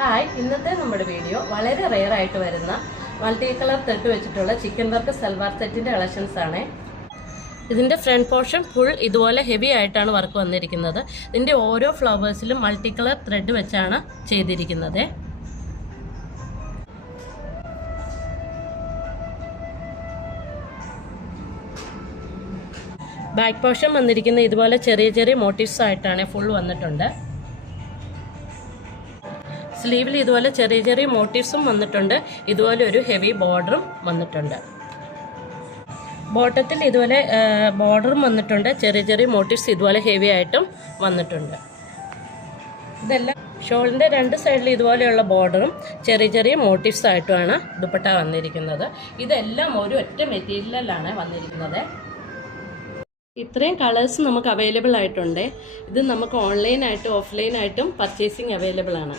Hi, ഇന്നത്തെ നമ്മുടെ video വളരെ റെയർ ആയിട്ട് വരുന്ന മൾട്ടി കളർ ത്രെഡ് വെച്ചിട്ടുള്ള ചിക്കൻ വർക്ക് സൽവാർ സെറ്റിന്റെ കളക്ഷൻസ് ആണ്. ഇതിന്റെ ഫ്രണ്ട് പോർഷൻ ഫുൾ ഇതുപോലെ ഹെവി ആയിട്ടാണ് വർക്ക് വന്നിരിക്കുന്നത്. ഇതിന്റെ ഓരോ ഫ്ലവേഴ്സിലും മൾട്ടി കളർ ത്രെഡ് വെച്ചാണ് ചെയ്തിരിക്കുന്നത്. ബാക്ക് പോർഷൻ വന്നിരിക്കുന്ന ഇതുപോലെ ചെറിയ ചെറിയ മോട്ടീവ്സ് ആയിട്ടാണ് ഫുൾ വന്നിട്ടുണ്ട്. സ്ലീവിൽ ഇതുപോലെ ചെറിയ ചെറിയ മോട്ടീവ്സും വന്നിട്ടുണ്ട്. ഇതുപോലെ ഒരു ഹെവി ബോർഡറും വന്നിട്ടുണ്ട്. ബോട്ടത്തിൽ ഇതുപോലെ ബോർഡറും വന്നിട്ടുണ്ട്. ചെറിയ ചെറിയ മോട്ടീവ്സ് ഇതുപോലെ ഹെവി ആയിട്ടും വന്നിട്ടുണ്ട്. ഇതെല്ലാം ഷോളിൻ്റെ രണ്ട് സൈഡിൽ ഇതുപോലെയുള്ള ബോർഡറും ചെറിയ ചെറിയ മോട്ടീവ്സ് ആയിട്ടുമാണ് ദുപ്പട്ട വന്നിരിക്കുന്നത്. ഇതെല്ലാം ഒരു ഒറ്റ മെറ്റീരിയലിലാണ് വന്നിരിക്കുന്നത്. ഇത്രയും കളേഴ്സ് നമുക്ക് അവൈലബിൾ ആയിട്ടുണ്ട്. ഇത് നമുക്ക് ഓൺലൈനായിട്ടും ഓഫ്ലൈനായിട്ടും പർച്ചേസിങ് അവൈലബിൾ ആണ്.